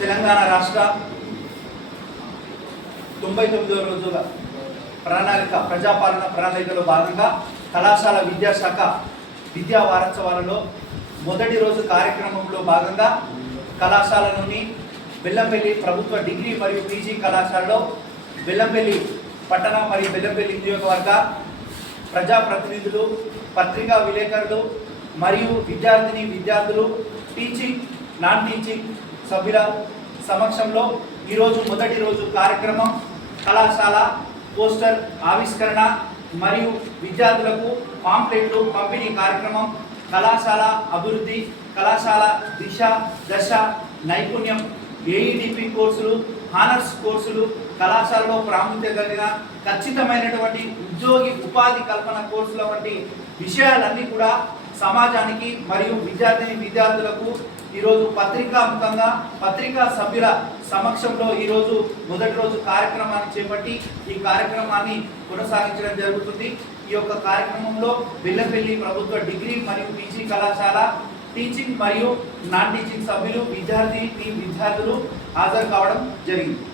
తెలంగాణ రాష్ట్ర 99వ రోజుల ప్రజాపాలన ప్రణాళికలో భాగంగా కళాశాల విద్యాశాఖ విద్యా వారోత్సవాలలో మొదటి రోజు కార్యక్రమంలో భాగంగా కళాశాలలోని బెల్లంపల్లి ప్రభుత్వ డిగ్రీ మరియు పీజీ కళాశాలలో బెల్లంపల్లి పట్టణ మరియు బెల్లంపల్లి నియోజకవర్గ ప్రజాప్రతినిధులు, పత్రికా విలేకరులు మరియు విద్యార్థులు, టీచింగ్, నాన్ టీచింగ్ సభ్యుల సమక్షంలో ఈరోజు మొదటి రోజు కార్యక్రమం కళాశాల పోస్టర్ ఆవిష్కరణ మరియు విద్యార్థులకు పాంప్లెట్లు పంపిణీ కార్యక్రమం, కళాశాల అభివృద్ధి, కళాశాల దశ, నైపుణ్యం, ఏఈడిపి కోర్సులు, హానర్స్ కోర్సులు, కళాశాలలో ప్రాముఖ్యత కలిగిన ఖచ్చితమైనటువంటి ఉపాధి కల్పన కోర్సుల వంటి విషయాలన్నీ కూడా సమాజానికి మరియు విద్యార్థులకు ఈరోజు పత్రికాముఖంగా పత్రికా సభ్యుల సమక్షంలో ఈరోజు మొదటి రోజు కార్యక్రమాన్ని చేపట్టి ఈ కార్యక్రమాన్ని కొనసాగించడం జరుగుతుంది. ఈ యొక్క కార్యక్రమంలో బెల్లంపల్లి ప్రభుత్వ డిగ్రీ మరియు పీజీ కళాశాల టీచింగ్ మరియు నాన్ టీచింగ్ సభ్యులు, విద్యార్థులు హాజరు కావడం జరిగింది.